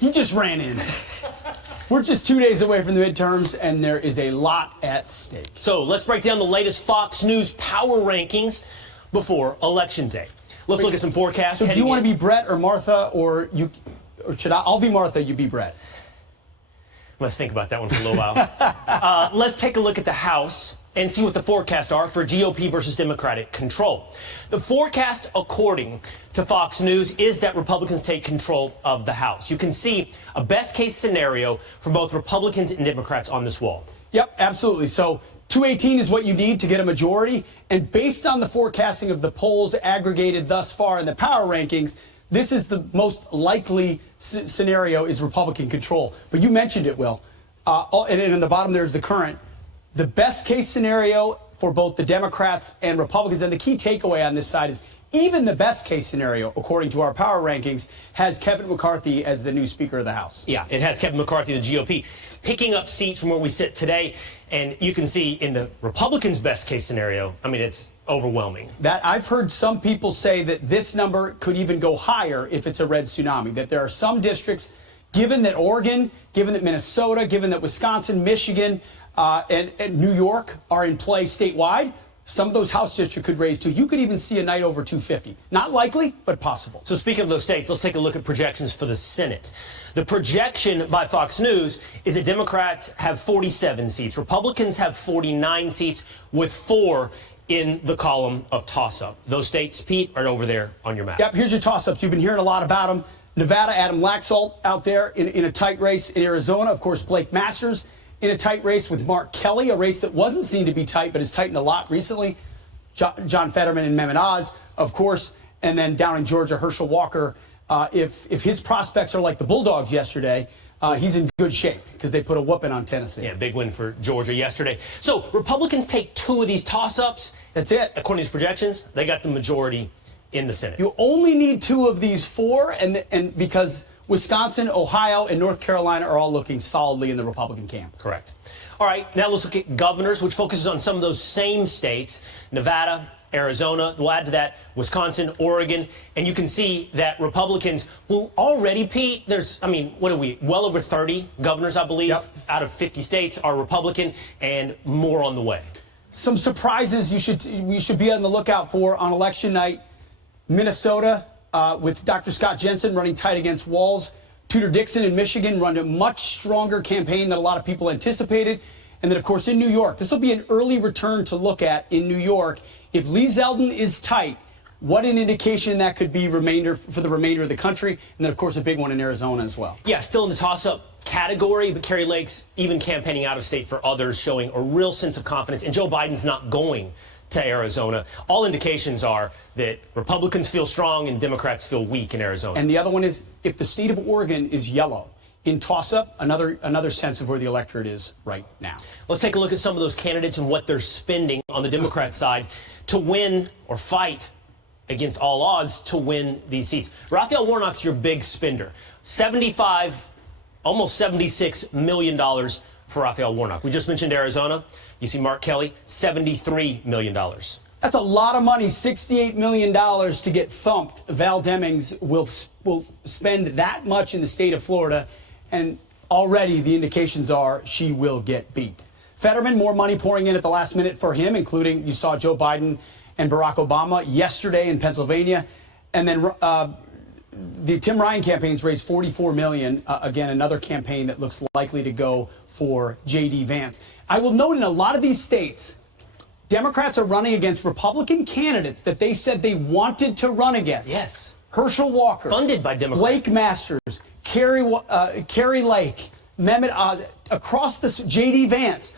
He just ran in. We're just 2 days away from the midterms, and there is a lot at stake. So let's break down the latest Fox News power rankings before Election Day. Let's look at some forecasts. So do you want to be Brett or Martha, or should I? I'll be Martha, you be Brett. I'm going to think about that one for a little while. Let's take a look at the House and see what the forecasts are for GOP versus Democratic control. The forecast, according to Fox News, is that Republicans take control of the House. You can see a best-case scenario for both Republicans and Democrats on this wall. Yep, absolutely. So 218 is what you need to get a majority. And based on the forecasting of the polls aggregated thus far in the power rankings, this is the most likely scenario is Republican control. But you mentioned it, Will. And in the bottom there's the current. The best case scenario for both the Democrats and Republicans, and the key takeaway on this side is even the best case scenario, according to our power rankings, has Kevin McCarthy as the new Speaker of the House. Yeah, it has Kevin McCarthy, the GOP, picking up seats from where we sit today. And you can see in the Republicans' best case scenario, I mean, it's overwhelming. That I've heard some people say that this number could even go higher if it's a red tsunami, that there are some districts, given that Oregon, given that Minnesota, given that Wisconsin, Michigan, and New York are in play statewide, some of those House districts could raise too. You could even see a night over 250. Not likely, but possible. So speaking of those states, let's take a look at projections for the Senate. The projection by Fox News is that Democrats have 47 seats. Republicans have 49 seats, with 4 in the column of toss-up. Those states, Pete, are over there on your map. Yep, here's your toss-ups. You've been hearing a lot about them. Nevada, Adam Laxalt out there in a tight race. In Arizona, of course, Blake Masters in a tight race with Mark Kelly, a race that wasn't seen to be tight but has tightened a lot recently. John Fetterman and Mehmet Oz, of course. And then down in Georgia, Herschel Walker. If his prospects are like the Bulldogs yesterday, he's in good shape because they put a whooping on Tennessee. Yeah, big win for Georgia yesterday. So Republicans take 2 of these toss-ups. That's it. According to these projections, they got the majority in the Senate. You only need 2 of these 4, and because Wisconsin, Ohio, and North Carolina are all looking solidly in the Republican camp. Correct. All right, now let's look at governors, which focuses on some of those same states, Nevada, Arizona. We'll add to that Wisconsin, Oregon, and you can see that Republicans, who already, Pete, there's, I mean, what are we, well over 30 governors, I believe, out of 50 states are Republican, and more on the way. Some surprises we should be on the lookout for on election night. Minnesota, with Dr. Scott Jensen running tight against Walz. Tudor Dixon in Michigan run a much stronger campaign than a lot of people anticipated. And then, of course, in New York, this will be an early return to look at in New York. If Lee Zeldin is tight, what an indication that could be for the remainder of the country. And then, of course, a big one in Arizona as well. Yeah, still in the toss-up category, but Kari Lake's even campaigning out of state for others, showing a real sense of confidence. And Joe Biden's not going to Arizona. All indications are that Republicans feel strong and Democrats feel weak in Arizona. And the other one is, if the state of Oregon is yellow in toss-up, another sense of where the electorate is right now. Let's take a look at some of those candidates and what they're spending on the Democrat side to win or fight against all odds to win these seats. Raphael Warnock's your big spender. Almost $76 million for Raphael Warnock. We just mentioned Arizona. You see Mark Kelly, $73 million. That's a lot of money, $68 million to get thumped. Val Demings will spend that much in the state of Florida, and already the indications are she will get beat. Fetterman, more money pouring in at the last minute for him, including you saw Joe Biden and Barack Obama yesterday in Pennsylvania. And then the Tim Ryan campaigns raised $44 million. Again, another campaign that looks likely to go for J.D. Vance. I will note in a lot of these states, Democrats are running against Republican candidates that they said they wanted to run against. Yes. Herschel Walker. Funded by Democrats. Blake Masters. Kari Lake. Mehmet Oz. Across this, J.D. Vance.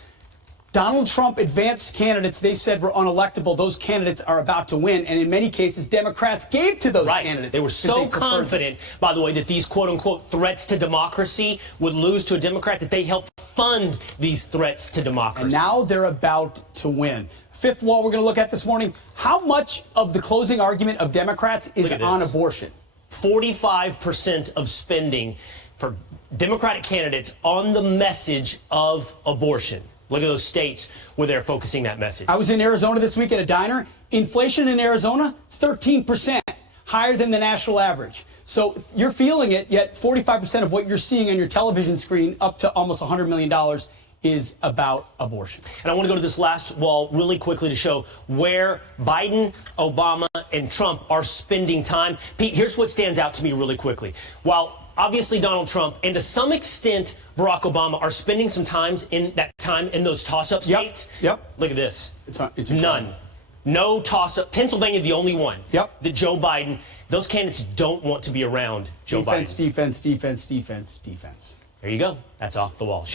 Donald Trump advanced candidates they said were unelectable. Those candidates are about to win. And in many cases, Democrats gave to those candidates. They were so confident, by the way, that these quote-unquote threats to democracy would lose to a Democrat that they helped fund these threats to democracy. And now they're about to win. Fifth wall we're going to look at this morning. How much of the closing argument of Democrats is on abortion? 45% of spending for Democratic candidates on the message of abortion. Look at those states where they're focusing that message. I was in Arizona this week at a diner. Inflation in Arizona, 13%, higher than the national average. So you're feeling it, yet 45% of what you're seeing on your television screen, up to almost $100 million, is about abortion. And I want to go to this last wall really quickly to show where Biden, Obama, and Trump are spending time. Pete, here's what stands out to me really quickly. While obviously Donald Trump and to some extent Barack Obama are spending some time in those toss-up states. Yep. Look at this. It's none. No toss-up. Pennsylvania, the only one. Yep. That Joe Biden, those candidates don't want to be around Joe Biden. Defense. There you go. That's off the wall.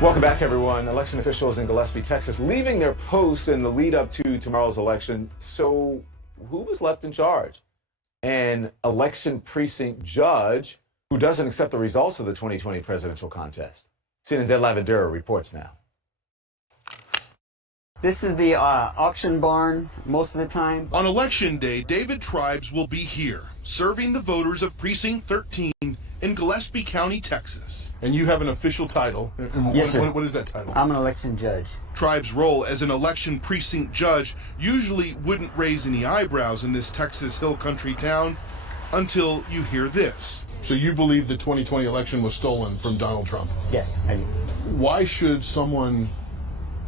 Welcome back, everyone. Election officials in Gillespie, Texas, leaving their posts in the lead up to tomorrow's election. So who was left in charge? An election precinct judge who doesn't accept the results of the 2020 presidential contest. CNN's Ed Lavandera reports now. This is the auction barn most of the time. On Election Day, David Tribes will be here, serving the voters of Precinct 13 in Gillespie County, Texas. And you have an official title. And Yes, sir. What is that title? I'm an election judge. Tribes' role as an election precinct judge usually wouldn't raise any eyebrows in this Texas hill country town until you hear this. So you believe the 2020 election was stolen from Donald Trump? Yes, I do. Why should someone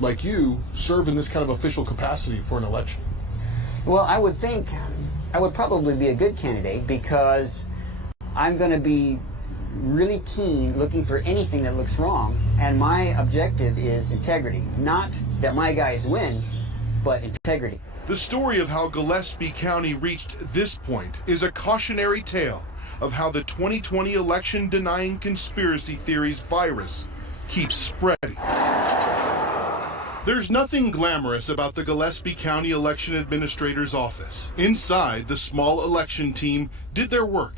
like you serve in this kind of official capacity for an election? Well, I would think I would probably be a good candidate because I'm going to be really keen looking for anything that looks wrong, and my objective is integrity. Not that my guys win, but integrity. The story of how Gillespie County reached this point is a cautionary tale of how the 2020 election denying conspiracy theories virus keeps spreading. There's nothing glamorous about the Gillespie County Election Administrator's office. Inside, the small election team did their work,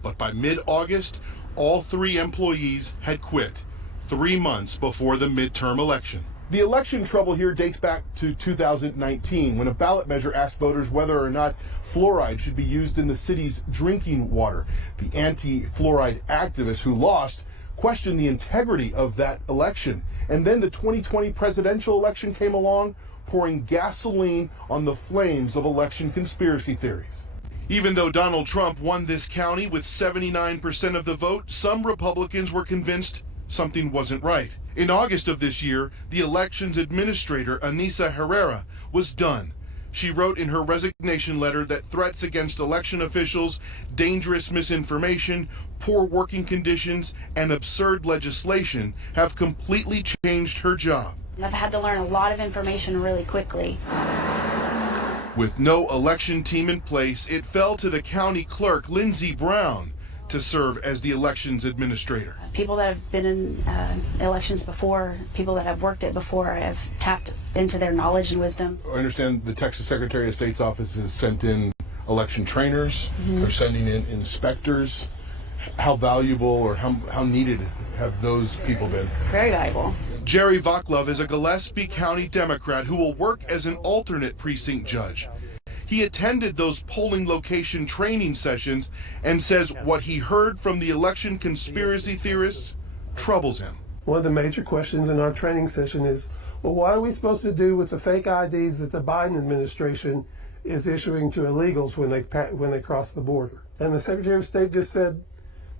but by mid-August, all 3 employees had quit 3 months before the midterm election. The election trouble here dates back to 2019 when a ballot measure asked voters whether or not fluoride should be used in the city's drinking water. The anti-fluoride activists who lost questioned the integrity of that election. And then the 2020 presidential election came along, pouring gasoline on the flames of election conspiracy theories. Even though Donald Trump won this county with 79% of the vote, some Republicans were convinced something wasn't right. In August of this year, the elections administrator, Anissa Herrera, was done. She wrote in her resignation letter that threats against election officials, dangerous misinformation, poor working conditions, and absurd legislation have completely changed her job. I've had to learn a lot of information really quickly. With no election team in place, it fell to the county clerk, Lindsey Brown, to serve as the elections administrator. People that have been in elections before, people that have worked it before, have tapped into their knowledge and wisdom. I understand the Texas Secretary of State's office has sent in election trainers. They're sending in inspectors. How valuable or how needed have those people been? Very valuable. Jerry Vaclav is a Gillespie County Democrat who will work as an alternate precinct judge. He attended those polling location training sessions and says what he heard from the election conspiracy theorists troubles him. One of the major questions in our training session is, well, what are we supposed to do with the fake IDs that the Biden administration is issuing to illegals when they cross the border? And the Secretary of State just said,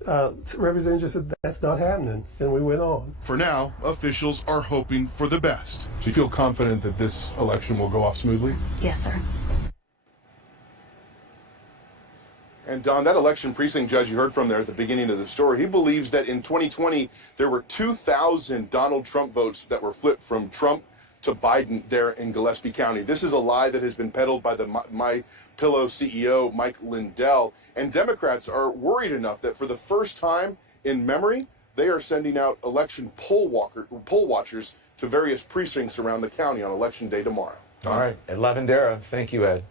Representative just said, that's not happening, and we went on. For now, officials are hoping for the best. Do you feel confident that this election will go off smoothly? Yes, sir. And Don, that election precinct judge you heard from there at the beginning of the story, he believes that in 2020 there were 2,000 Donald Trump votes that were flipped from Trump to Biden there in Gillespie County. This is a lie that has been peddled by the MyPillow CEO, Mike Lindell. And Democrats are worried enough that for the first time in memory, they are sending out election poll watchers to various precincts around the county on Election Day tomorrow. All right, Ed Lavandera, thank you, Ed.